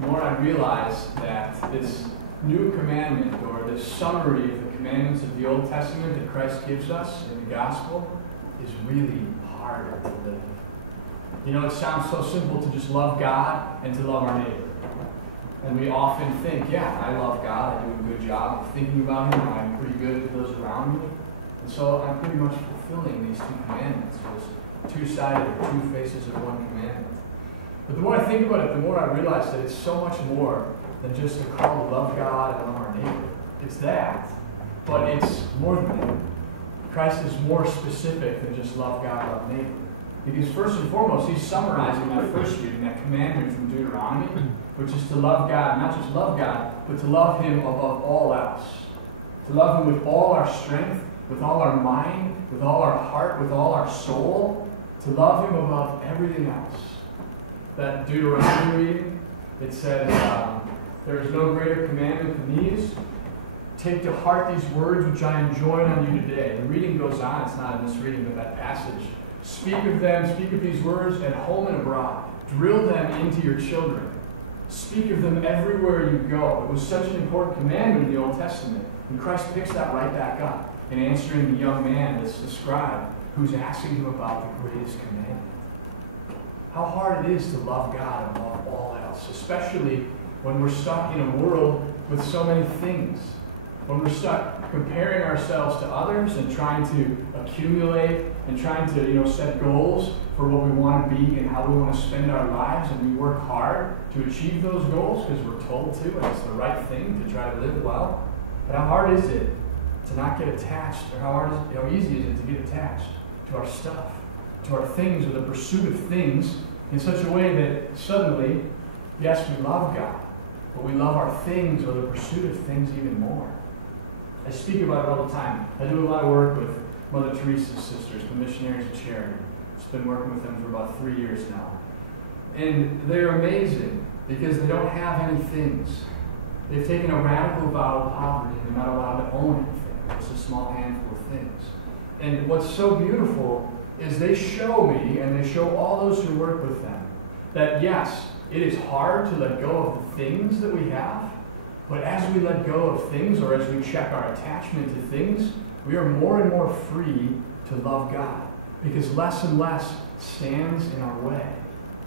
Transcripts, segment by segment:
the more I realize that this new commandment, or this summary of the commandments of the Old Testament that Christ gives us in the gospel, is really hard to live. You know, it sounds so simple to just love God and to love our neighbor. And we often think, yeah, I love God, I do a good job of thinking about Him, and I'm pretty good with those around me. And so I'm pretty much fulfilling these two commandments, those two-sided, or two faces of one commandment. But the more I think about it, the more I realize that it's so much more than just a call to love God and love our neighbor. It's that, but it's more than that. Christ is more specific than just love God, love neighbor. Because first and foremost, He's summarizing that first reading, that commandment from Deuteronomy, which is to love God, not just love God, but to love Him above all else. To love Him with all our strength, with all our mind, with all our heart, with all our soul. To love Him above everything else. That Deuteronomy reading, it says, there is no greater commandment than these. Take to heart these words which I enjoin on you today. The reading goes on. It's not in this reading, but that passage. Speak of them, speak of these words at home and abroad. Drill them into your children. Speak of them everywhere you go. It was such an important commandment in the Old Testament. And Christ picks that right back up in answering the young man, the scribe, who's asking him about the greatest commandment. How hard it is to love God above all else, especially when we're stuck in a world with so many things. When we're stuck comparing ourselves to others and trying to accumulate and trying to, set goals for what we want to be and how we want to spend our lives, and we work hard to achieve those goals because we're told to, and it's the right thing to try to live well. But how hard is it to not get attached, or how easy is it to get attached to our stuff, to our things, or the pursuit of things in such a way that suddenly, yes, we love God, but we love our things or the pursuit of things even more. I speak about it all the time. I do a lot of work with Mother Teresa's sisters, the missionaries of charity. I've been working with them for about 3 years now. And they're amazing because they don't have any things. They've taken a radical vow of poverty. They're not allowed to own anything. It's a small handful of things. And what's so beautiful is they show me, and they show all those who work with them, that yes, it is hard to let go of the things that we have, but as we let go of things, or as we check our attachment to things, we are more and more free to love God, because less and less stands in our way.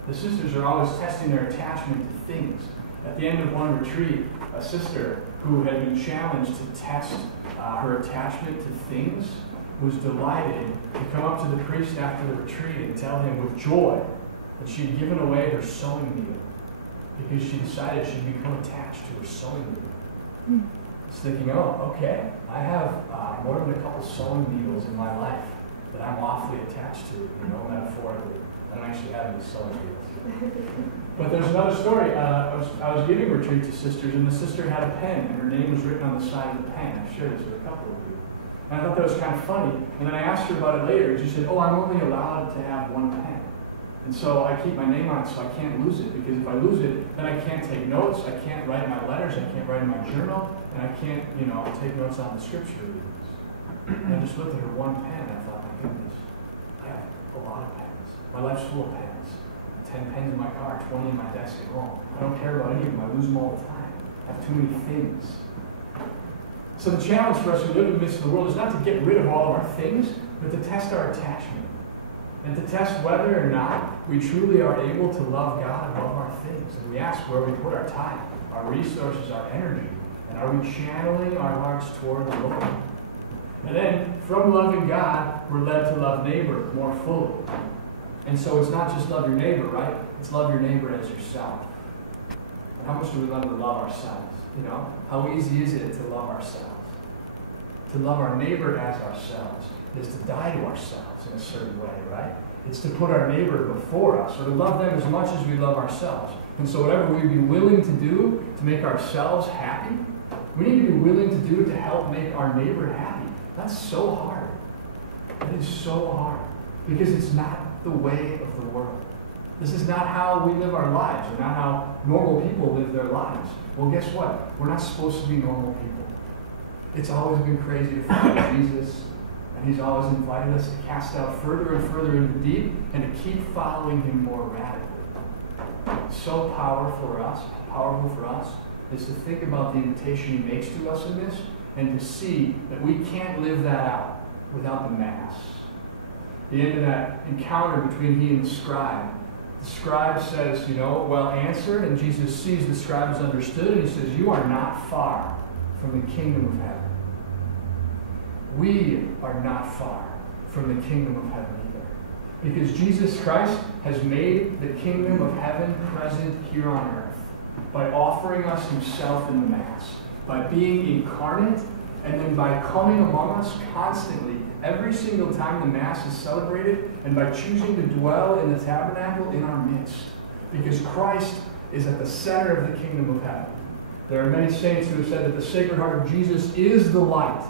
The sisters are always testing their attachment to things. At the end of one retreat, a sister who had been challenged to test her attachment to things was delighted to come up to the priest after the retreat and tell him with joy that she had given away her sewing needle because she decided she'd become attached to her sewing needle. I was thinking, oh, okay, I have more than a couple sewing needles in my life that I'm awfully attached to, metaphorically. I don't actually have any sewing needles. But there's another story. I was giving a retreat to sisters, and the sister had a pen, and her name was written on the side of the pen. I've shared this with a couple of you. And I thought that was kind of funny. And then I asked her about it later, and she said, oh, I'm only allowed to have one pen. And so I keep my name on it so I can't lose it, because if I lose it, then I can't take notes, I can't write my letters, I can't write in my journal, and I can't, take notes on the scripture readings. And I just looked at her one pen, and I thought, my goodness, I have a lot of pens. My life's full of pens. 10 pens in my car, 20 in my desk at home. I don't care about any of them. I lose them all the time. I have too many things. So the challenge for us who live in the midst of the world is not to get rid of all of our things, but to test our attachment. And to test whether or not we truly are able to love God above our things. And we ask where we put our time, our resources, our energy, and are we channeling our hearts toward the Lord? And then, from loving God, we're led to love neighbor more fully. And so it's not just love your neighbor, right? It's love your neighbor as yourself. And how much do we learn to love ourselves? How easy is it to love ourselves? To love our neighbor as ourselves is to die to ourselves in a certain way, right? It's to put our neighbor before us, or to love them as much as we love ourselves. And so whatever we'd be willing to do to make ourselves happy, we need to be willing to do to help make our neighbor happy. That's so hard. That is so hard. Because it's not the way of the world. This is not how we live our lives, or not how normal people live their lives. Well, guess what? We're not supposed to be normal people. It's always been crazy to follow Jesus, and He's always invited us to cast out further and further into the deep and to keep following Him more radically. so powerful for us, is to think about the invitation he makes to us in this, and to see that we can't live that out without the Mass. The end of that encounter between he and the scribe says, well answered, and Jesus sees the scribe has understood, and he says, you are not far from the kingdom of heaven. We are not far from the kingdom of heaven either. Because Jesus Christ has made the kingdom of heaven present here on earth by offering us himself in the Mass, by being incarnate, and then by coming among us constantly, every single time the Mass is celebrated, and by choosing to dwell in the tabernacle in our midst. Because Christ is at the center of the kingdom of heaven. There are many saints who have said that the Sacred Heart of Jesus is the light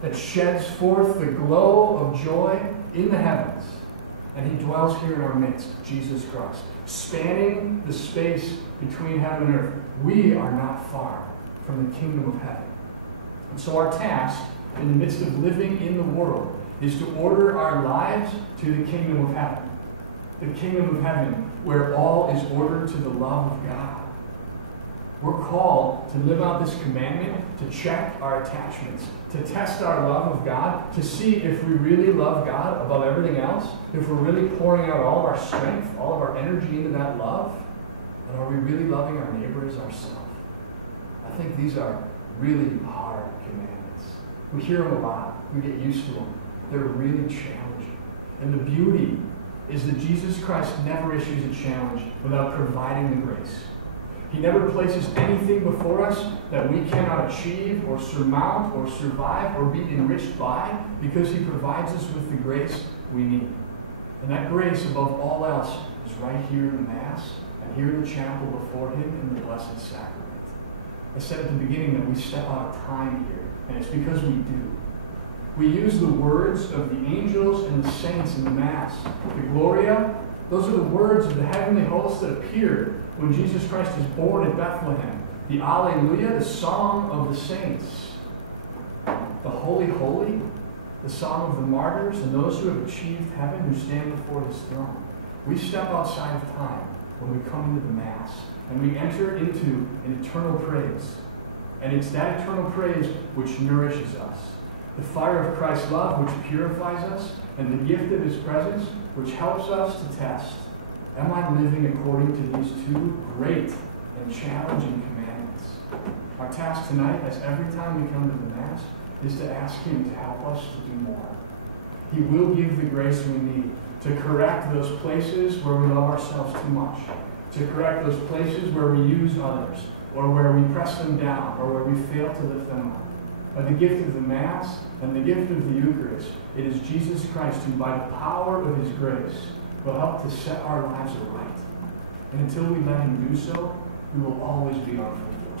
that sheds forth the glow of joy in the heavens. And he dwells here in our midst, Jesus Christ, spanning the space between heaven and earth. We are not far from the kingdom of heaven. And so our task, in the midst of living in the world, is to order our lives to the kingdom of heaven. The kingdom of heaven, where all is ordered to the love of God. We're called to live out this commandment, to check our attachments, to test our love of God, to see if we really love God above everything else, if we're really pouring out all of our strength, all of our energy into that love, and are we really loving our neighbor as ourselves? I think these are really hard commandments. We hear them a lot. We get used to them. They're really challenging. And the beauty is that Jesus Christ never issues a challenge without providing the grace. He never places anything before us that we cannot achieve or surmount or survive or be enriched by, because he provides us with the grace we need. And that grace, above all else, is right here in the Mass and here in the chapel before him in the Blessed Sacrament. I said at the beginning that we step out of time here, and it's because we do. We use the words of the angels and the saints in the Mass. The Gloria, those are the words of the heavenly host that appeared when Jesus Christ is born at Bethlehem. The Alleluia, the song of the saints. The Holy, Holy, the song of the martyrs and those who have achieved heaven, who stand before his throne. We step outside of time when we come into the Mass, and we enter into an eternal praise. And it's that eternal praise which nourishes us. The fire of Christ's love which purifies us, and the gift of his presence which helps us to test, am I living according to these two great and challenging commandments? Our task tonight, as every time we come to the Mass, is to ask him to help us to do more. He will give the grace we need to correct those places where we love ourselves too much, to correct those places where we use others, or where we press them down, or where we fail to lift them up. By the gift of the Mass and the gift of the Eucharist, it is Jesus Christ who, by the power of his grace, will help to set our lives aright. And until we let him do so, we will always be unfulfilled.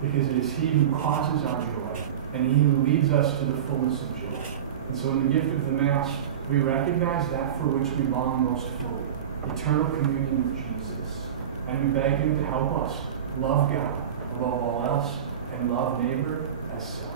Because it is he who causes our joy, and he who leads us to the fullness of joy. And so in the gift of the Mass, we recognize that for which we long most fully, eternal communion with Jesus. And we beg him to help us love God above all else and love neighbor as self.